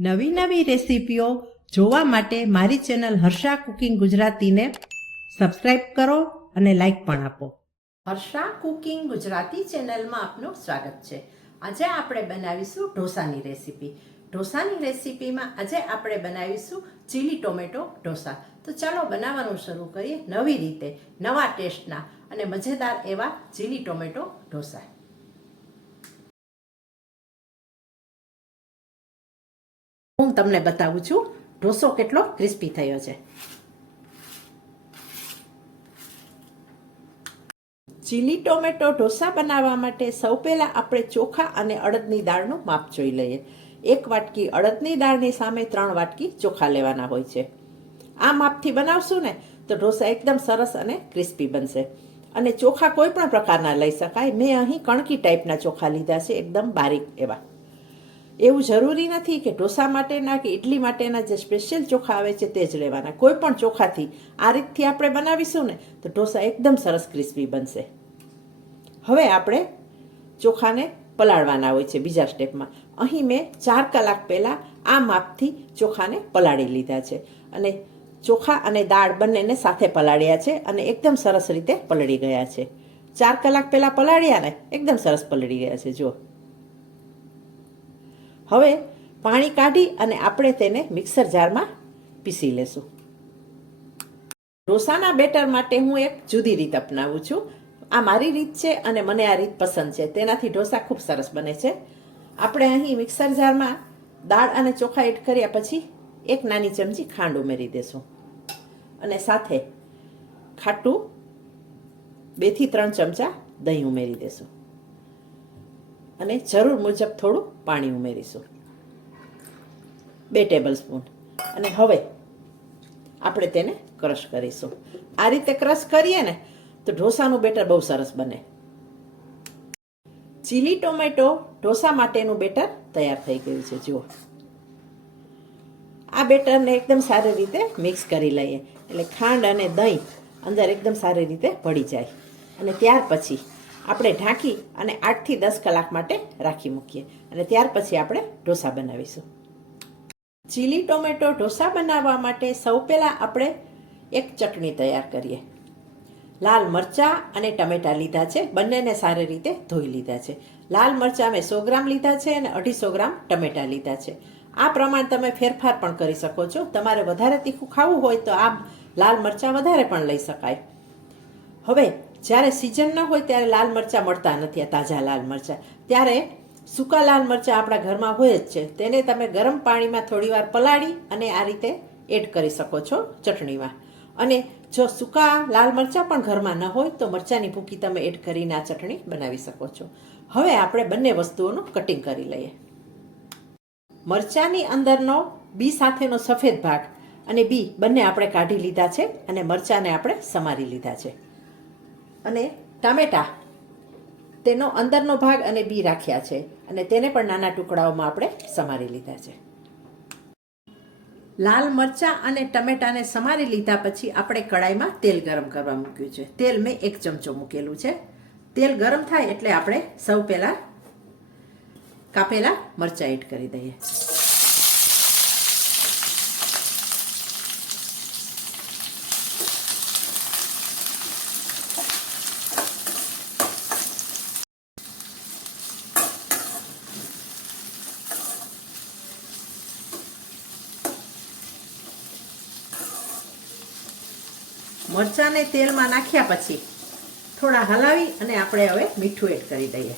નવી નવી રેસીપીઓ જોવા માટે મારી ચેનલ હર્ષા કુકિંગ ગુજરાતીને સબસ્ક્રાઇબ કરો અને લાઈક પણ આપો. હર્ષા કુકિંગ ગુજરાતી ચેનલમાં આપનું સ્વાગત છે. આજે આપણે બનાવીશું ઢોસાની રેસીપી. ઢોસાની રેસીપીમાં આજે આપણે બનાવીશું ચીલી ટોમેટો ઢોસા. તો ચાલો બનાવવાનું શરૂ કરીએ નવી રીતે, નવા ટેસ્ટના અને મજેદાર એવા ચીલી ટોમેટો ઢોસા. હું તમને બતાવું છું, ઢોસો કેટલો ક્રિસ્પી થયો છે. ચીલી ટોમેટો ઢોસા બનાવવા માટે સૌ પહેલાં આપણે ચોખા અને અડદની દાળનું માપ જોઈ લઈએ. એક વાટકી અડદની દાળની સામે ત્રણ વાટકી ચોખા લેવાના હોય છે. આ માપથી બનાવશું ને, તો ઢોસા એકદમ સરસ અને ક્રિસ્પી બનશે. અને ચોખા કોઈ પણ પ્રકારના લઈ શકાય. મેં અહીં કણકી ટાઈપના ચોખા લીધા છે, એકદમ બારીક એવા. એવું જરૂરી નથી કે ઢોસા માટેના કે ઇડલી માટેના જે સ્પેશિયલ ચોખા આવે છે તે જ લેવાના. કોઈ પણ ચોખાથી આ રીતથી આપણે બનાવીશું ને, તો ઢોસા એકદમ સરસ ક્રિસ્પી બનશે. હવે આપણે ચોખાને પલાળવાના હોય છે બીજા સ્ટેપમાં અહીં મેં ચાર કલાક પહેલાં આ માપથી ચોખાને પલાળી લીધા છે. અને ચોખા અને દાળ બંનેને સાથે પલાળ્યા છે અને એકદમ સરસ રીતે પલળી ગયા છે. ચાર કલાક પહેલાં પલાળ્યા ને, એકદમ સરસ પલળી ગયા છે, જુઓ. હવે પાણી કાઢી અને આપણે તેને મિક્સર જારમાં પીસી લેશું. ઢોસાના બેટર માટે હું એક જુદી રીત અપનાવું છું. આ મારી રીત છે અને મને આ રીત પસંદ છે. તેનાથી ઢોસા ખૂબ સરસ બને છે. આપણે અહીં મિક્સર જારમાં દાળ અને ચોખા એડ કર્યા પછી એક નાની ચમચી ખાંડ ઉમેરી દેશું. અને સાથે ખાટું બેથી ત્રણ ચમચા દહીં ઉમેરી દેશું. અને જરૂર મુજબ થોડું પાણી ઉમેરીશું. બે ટેબલ સ્પૂન અને હવે આપણે તેને ક્રશ કરીશું. આ રીતે ક્રશ કરીએ ને તો ઢોસાનું બેટર બહુ સરસ બને. ચીલી ટોમેટો ઢોસા માટેનું બેટર તૈયાર થઈ ગયું છે. જુઓ. આ બેટરને એકદમ સારી રીતે મિક્સ કરી લઈએ. એટલે ખાંડ અને દહીં અંદર એકદમ સારી રીતે ભળી જાય. અને ત્યાર પછી આપણે ઢાંકી અને આઠથી દસ કલાક માટે રાખી મૂકીએ. અને ત્યાર પછી આપણે ઢોસા બનાવીશું. ચીલી ટોમેટો ઢોસા બનાવવા માટે સૌ પહેલાં આપણે એક ચટણી તૈયાર કરીએ. લાલ મરચાં અને ટમેટાં લીધા છે. બંનેને સારી રીતે ધોઈ લીધા છે. લાલ મરચાં મેં સો ગ્રામ લીધા છે અને અઢીસો ગ્રામ ટમેટાં લીધા છે. આ પ્રમાણ તમે ફેરફાર પણ કરી શકો છો. તમારે વધારે તીખું ખાવું હોય તો આ લાલ મરચાં વધારે પણ લઈ શકાય. હવે જ્યારે સિઝન ન હોય ત્યારે લાલ મરચાં મળતા નથી, આ તાજા લાલ મરચાં. ત્યારે સૂકા લાલ મરચાં આપણા ઘરમાં હોય જ છે. તેને તમે ગરમ પાણીમાં થોડીવાર પલાળી અને આ રીતે એડ કરી શકો છો ચટણીમાં. અને જો સૂકા લાલ મરચાં પણ ઘરમાં ન હોય તો મરચાંની ભૂકી તમે એડ કરીને આ ચટણી બનાવી શકો છો. હવે આપણે બંને વસ્તુઓનું કટિંગ કરી લઈએ. મરચાંની અંદરનો બી સાથેનો સફેદ ભાગ અને બી બંને આપણે કાઢી લીધા છે અને મરચાંને આપણે સમારી લીધા છે. અને ટામેટા. તેનો અંદરનો ભાગ અને બી રાખ્યા છે અને તેને પણ નાના ટુકડાઓમાં આપણે સમારી લીધા છે. લાલ મરચાં અને ટમેટાને સમારી લીધા પછી આપણે કડાઈમાં તેલ ગરમ કરવા મૂક્યું છે. તેલ મેં એક ચમચો મૂકેલું છે. તેલ ગરમ થાય એટલે આપણે સૌ પહેલાં કાપેલા મરચાં એડ કરી દઈએ. મરચાંને તેલમાં નાખ્યા પછી થોડા હલાવી અને આપણે હવે મીઠું એડ કરી દઈએ.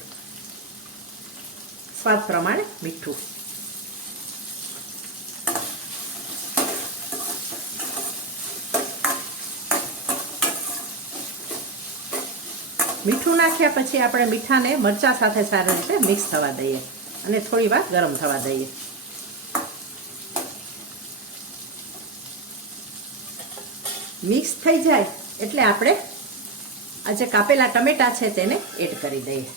સ્વાદ પ્રમાણે મીઠું. મીઠું નાખ્યા પછી આપણે મીઠાને મરચાં સાથે સારી રીતે મિક્સ થવા દઈએ અને થોડી વાર ગરમ થવા દઈએ. મિક્સ થઈ જાય એટલે આપણે આ જે કાપેલા ટમેટા છે તેને એડ કરી દઈએ.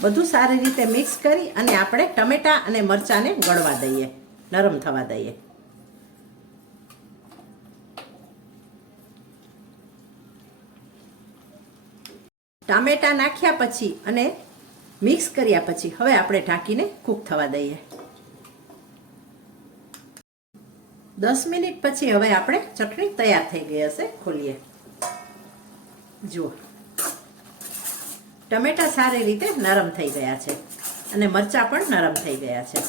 બધું સારી રીતે મિક્સ કરી અને આપણે ટમેટા અને મરચાંને ગળવા દઈએ, નરમ થવા દઈએ. ટામેટા નાખ્યા પછી અને મિક્સ કર્યા પછી હવે આપણે ઢાંકીને કૂક થવા દઈએ. દસ મિનિટ પછી હવે આપણે ચટણી તૈયાર થઈ ગઈ હશે, ખોલીએ. જુઓ. ટમેટા સારી રીતે નરમ થઈ ગયા છે અને મરચાં પણ નરમ થઈ ગયા છે.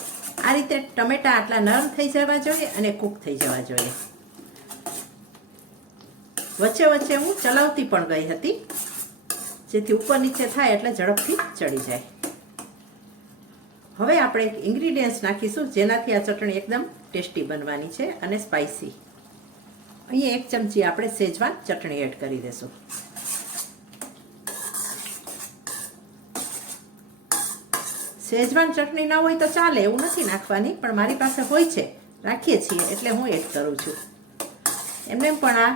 આ રીતે ટમેટા આટલા નરમ થઈ જવા જોઈએ અને કૂક થઈ જવા જોઈએ. વચ્ચે વચ્ચે હું ચલાવતી પણ ગઈ હતી. જેથી ઉપર નીચે થાય એટલે ઝડપથી ચડી જાય. હવે આપણે ઇન્ગ્રીડિયન્ટ્સ નાખીશું જેનાથી આ ચટણી એકદમ ટેસ્ટી બનવાની છે અને સ્પાઇસી અહીંયા એક ચમચી આપણે સેજવાન ચટણી એડ કરી દઈશું. સેજવાન ચટણી ના હોય તો ચાલે એવું નથી નાખવાની, પણ મારી પાસે હોય છે. રાખીએ છીએ એટલે હું એડ કરું છું. એમને પણ આ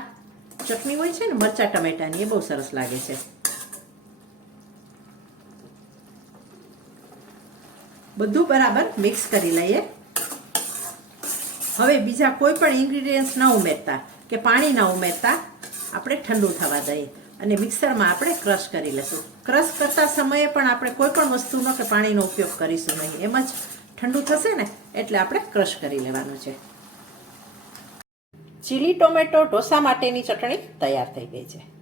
ચટણી હોય છે ને મરચા ટમેટાની એ બહુ સરસ લાગે છે. બધું બરાબર મિક્સ કરી લઈએ. હવે બીજા કોઈ પણ ઇન્ગ્રીડિયન્ટ્સ ન ઉમેરતા, કે પાણી ન ઉમેરતા, આપણે ઠંડુ થવા દઈએ. અને મિક્સરમાં આપણે ક્રશ કરી લઈશું. ક્રશ કરતા સમયે પણ આપણે કોઈ પણ વસ્તુનો કે પાણીનો ઉપયોગ કરીશું નહીં. એમ જ ઠંડુ થશે ને, એટલે આપણે ક્રશ કરી લેવાનું છે. ચીલી ટોમેટો ઢોસા માટેની ચટણી તૈયાર થઈ ગઈ છે.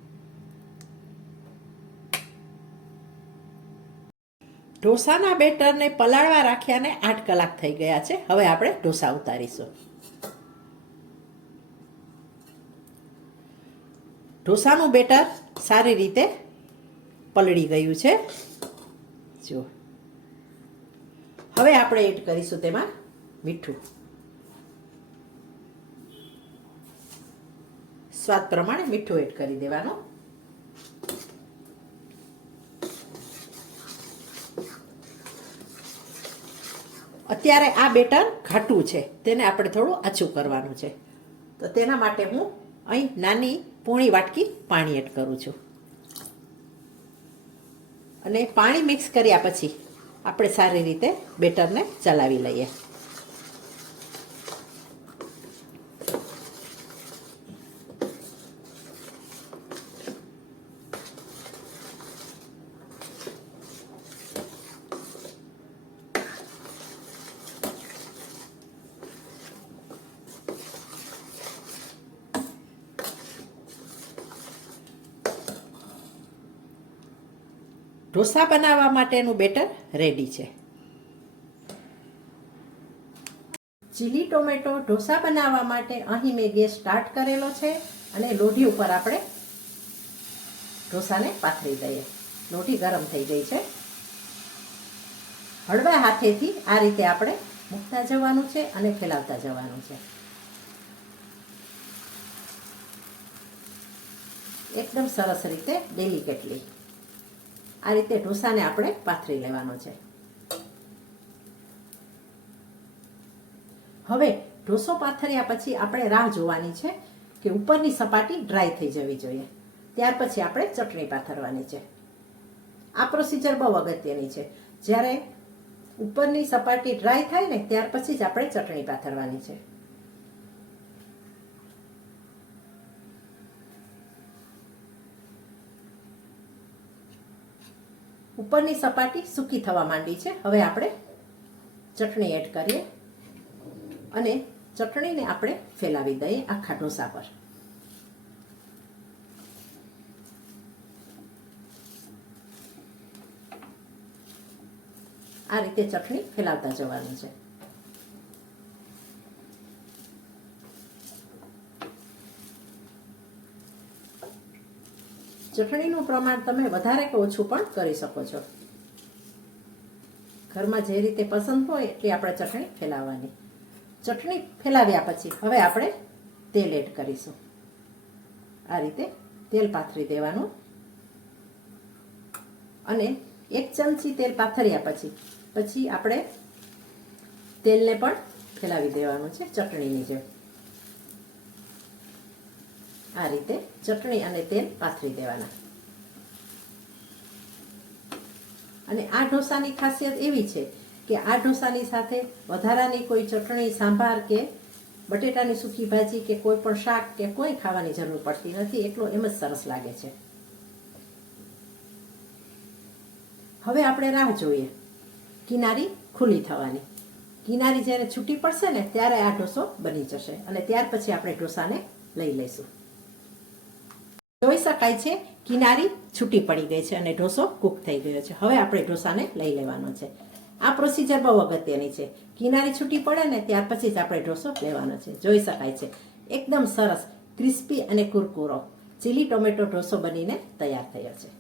ઢોસાના બેટરને પલાળવા રાખ્યાને આઠ કલાક થઈ ગયા છે. હવે આપણે ઢોસા ઉતારીશું. ઢોસાનું બેટર સારી રીતે પલળી ગયું છે. જો હવે આપણે એડ કરીશું તેમાં મીઠું. સ્વાદ પ્રમાણે મીઠું એડ કરી દેવાનું. અત્યારે આ બેટર ઘાટું છે. તેને આપણે થોડું આછું કરવાનું છે. તો તેના માટે હું અહીં નાની પૂણી વાટકી પાણી એડ કરું છું. અને પાણી મિક્સ કર્યા પછી આપણે સારી રીતે બેટરને ચલાવી લઈએ. ઢોસા બનાવવા માટેનું બેટર રેડી છે. ચીલી ટોમેટો ઢોસા બનાવવા માટે અહીં મેં ગેસ સ્ટાર્ટ કરેલો છે અને લોઢી ઉપર આપણે ઢોસાને પાથરી દઈએ. લોઢી ગરમ થઈ ગઈ છે. હળવા હાથેથી આ રીતે આપણે મૂકતા જવાનું છે અને ફેલાવતા જવાનું છે. એકદમ સરસ રીતે ડેલિકેટલી. આ રીતે ઢોસાને આપણે પાથરી લેવાનો છે. હવે ઢોસો પાથર્યા પછી આપણે રાહ જોવાની છે કે ઉપરની સપાટી ડ્રાય થઈ જવી જોઈએ. ત્યાર પછી આપણે ચટણી પાથરવાની છે. આ પ્રોસિજર બહુ અગત્યની છે. જ્યારે ઉપરની સપાટી ડ્રાય થાય ને, ત્યાર પછી જ આપણે ચટણી પાથરવાની છે. ઉપરની સપાટી સૂકી થવા માંડી છે. હવે આપણે ચટણી એડ કરીએ અને ચટણીને આપણે ફેલાવી દઈએ આખા ઢોસા પર. આ રીતે ચટણી ફેલાવતા જવાનું છે. ચટણીનું પ્રમાણ તમે વધારે કે ઓછું પણ કરી શકો છો. ઘરમાં જે રીતે પસંદ હોય એટલી આપણે ચટણી ફેલાવવાની. ચટણી ફેલાવ્યા પછી હવે આપણે તેલ એડ કરીશું. આ રીતે તેલ પાથરી દેવાનું. અને એક ચમચી તેલ પાથર્યા પછી પછી આપણે તેલને પણ ફેલાવી દેવાનું છે ચટણીની જેમ. આ રીતે ચટણી અને તેલ પાથરી દેવાના. અને આ ઢોસાની ખાસિયત એવી છે કે આ ઢોસાની સાથે વધારાની કોઈ ચટણી, સાંભાર કે બટેટાની સૂકી ભાજી કે કોઈ પણ શાક કે કોઈ ખાવાની જરૂર પડતી નથી, એટલો એમ જ સરસ લાગે છે. હવે આપણે રાહ જોઈએ. કિનારી ખુલ્લી થવાની. કિનારી જ્યારે છૂટી પડશે ને, ત્યારે આ ઢોસો બની જશે અને ત્યાર પછી આપણે ઢોસાને લઈ લઈશું. જોઈ શકાય છે, કિનારી છૂટી પડી ગઈ છે અને ઢોસો કૂક થઈ ગયો છે. હવે આપણે ઢોસાને લઈ લેવાનો છે. આ પ્રોસિજર બહુ અગત્યની છે. કિનારી છૂટી પડે ને ત્યાર પછી જ આપણે ઢોસો લેવાનો છે. જોઈ શકાય છે. એકદમ સરસ ક્રિસ્પી અને કુરકુરો. ચીલી ટોમેટો ઢોસો બનીને તૈયાર થયો છે.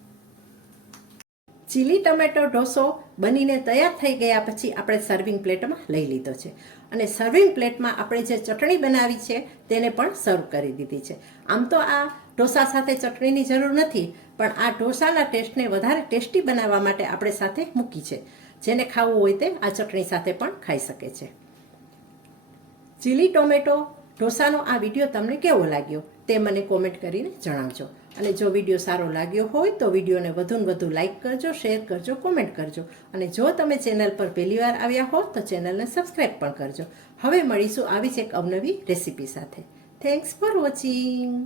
ચીલી ટમેટો ઢોસો બનીને તૈયાર થઈ ગયા પછી આપણે સર્વિંગ પ્લેટમાં લઈ લીધો છે. અને સર્વિંગ પ્લેટમાં આપણે જે ચટણી બનાવી છે તેને પણ સર્વ કરી દીધી છે. આમ તો આ ઢોસા સાથે ચટણીની જરૂર નથી, પણ આ ઢોસાના ટેસ્ટને વધારે ટેસ્ટી બનાવવા માટે આપણે સાથે મૂકી છે. જેને ખાવું હોય તે આ ચટણી સાથે પણ ખાઈ શકે છે. ચીલી ટોમેટો ઢોસાનો આ વીડિયો તમને કેવો લાગ્યો તે મને કોમેન્ટ કરીને જણાવજો. અને જો વીડિયો સારો લાગ્યો હોય તો વિડીયોને વધુને વધુ લાઇક કરજો શેર કરજો કોમેન્ટ કરજો. અને જો તમે ચેનલ પર પહેલીવાર આવ્યા હો તો ચેનલને સબસ્ક્રાઈબ પણ કરજો. હવે મળીશું આવી જ એક અવનવી રેસીપી સાથે. Thanks for watching